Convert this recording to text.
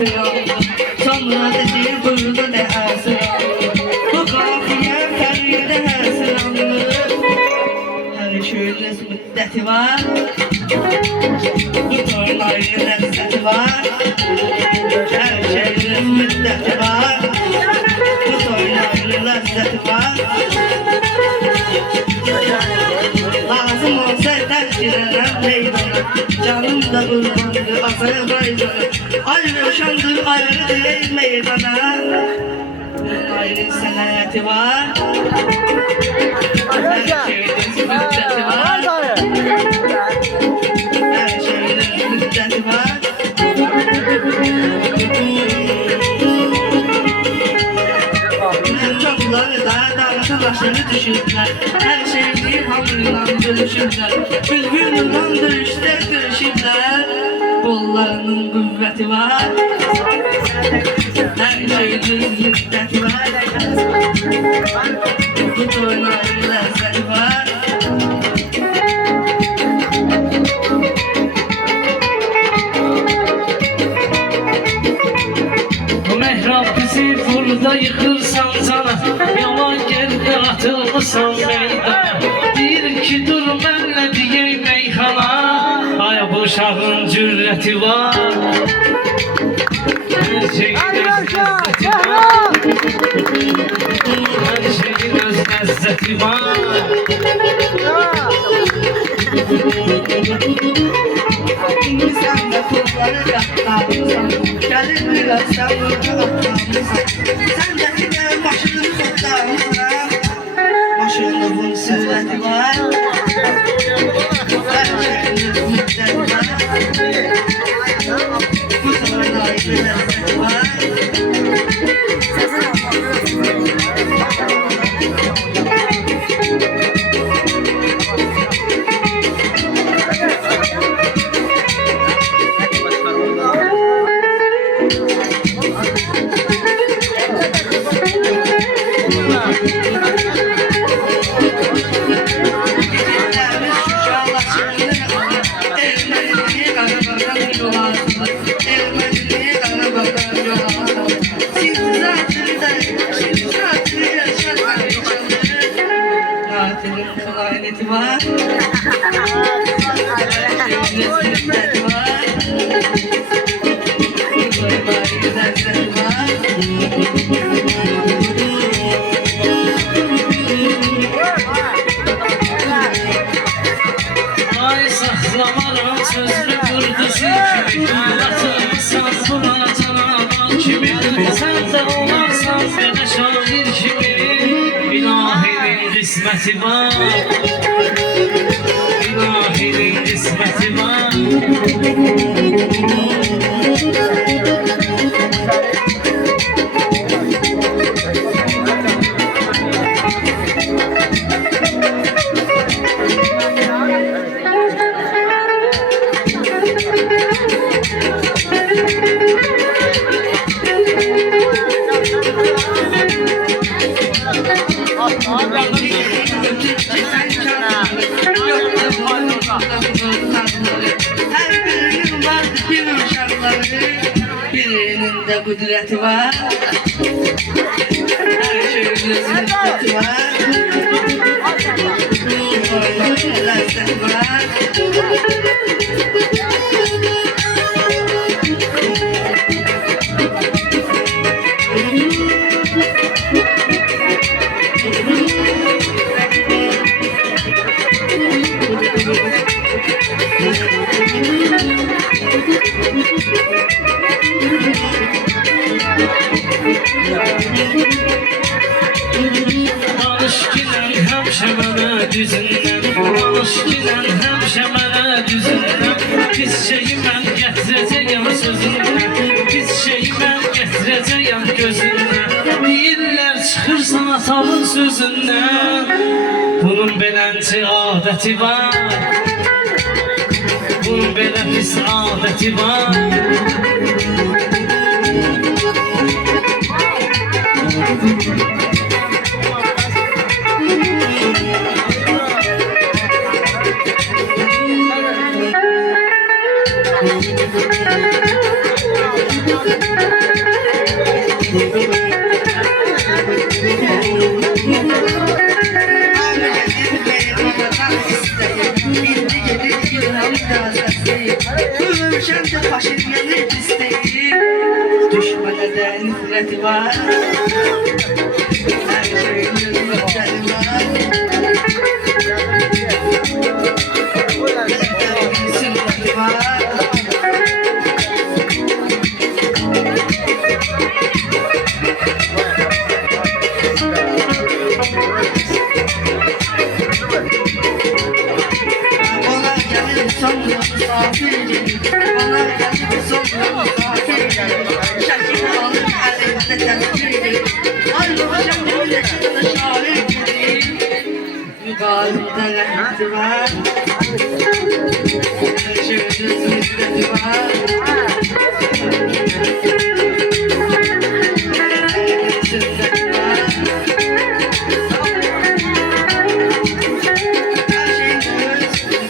Sonra dedi burada ne asıram. Bu kafiye feride her sıramlı. Her şeyiniz müddeti var. Bu tornayın lezzeti var. Her şeyiniz müddeti var. Bu tornayın lezzeti var. Lazım olsa terk ederim meydana. Canım da kurbandı Azerbaycan'a. Ayrı şandır ayrı değil meydana. Ayrı senayeti var. Her şeyin müddeti var. Her şeyin müddeti var. Çokları da başını düşürdüler. Her şeyi hamurla bölüşürler. Bülbülden dövüşte dövüşürler. Kollarının kuvveti var. Her şeyin müddeti var. Bu tornayın lezzeti var. Bu mehrab bizi burada yıkırsan sana, yaman geride atılmışsan meydana. Deyir ki dur mənlə deyək meyxana. Ay bu uşağın cürrəti var. Her şeyin öz lezzeti var. Her şeyin öz lezzeti var. Sen de kulları katlarmışsan. Gelir biraz sen burada atlarmışsan. Sen de gider başını toplarmışsan. Başında bunun süreti var. Her şeyin müddeti var. Bu tornayın lezzeti var. Laneti var. Lezzeti var. Lezzeti var. Ay saxlamaram sözlü kurdusu kimi. Atılmışsan buna canavar kimi. Sen de olarsan belə şair kimi. İlahinin qisməti var. İlahinin qisməti var. Her birinin vardı bir uşakları. Birinin de kudreti var. Her şeyin lezzeti var. Lezzeti var. Danışkilən həmişə mənə düzündən. Pis şeyi mən gətirəcəyəm sözündən. Pis şeyi mən gətirəcəyəm gözündən. Deyirlər çıxırsan atamın sözündən. Bunun belənci adəti var. Bunun belə pis adəti var. Thank you. Ölçen de başın yanır isteği. Düşmana da nifreti var. Her şeyin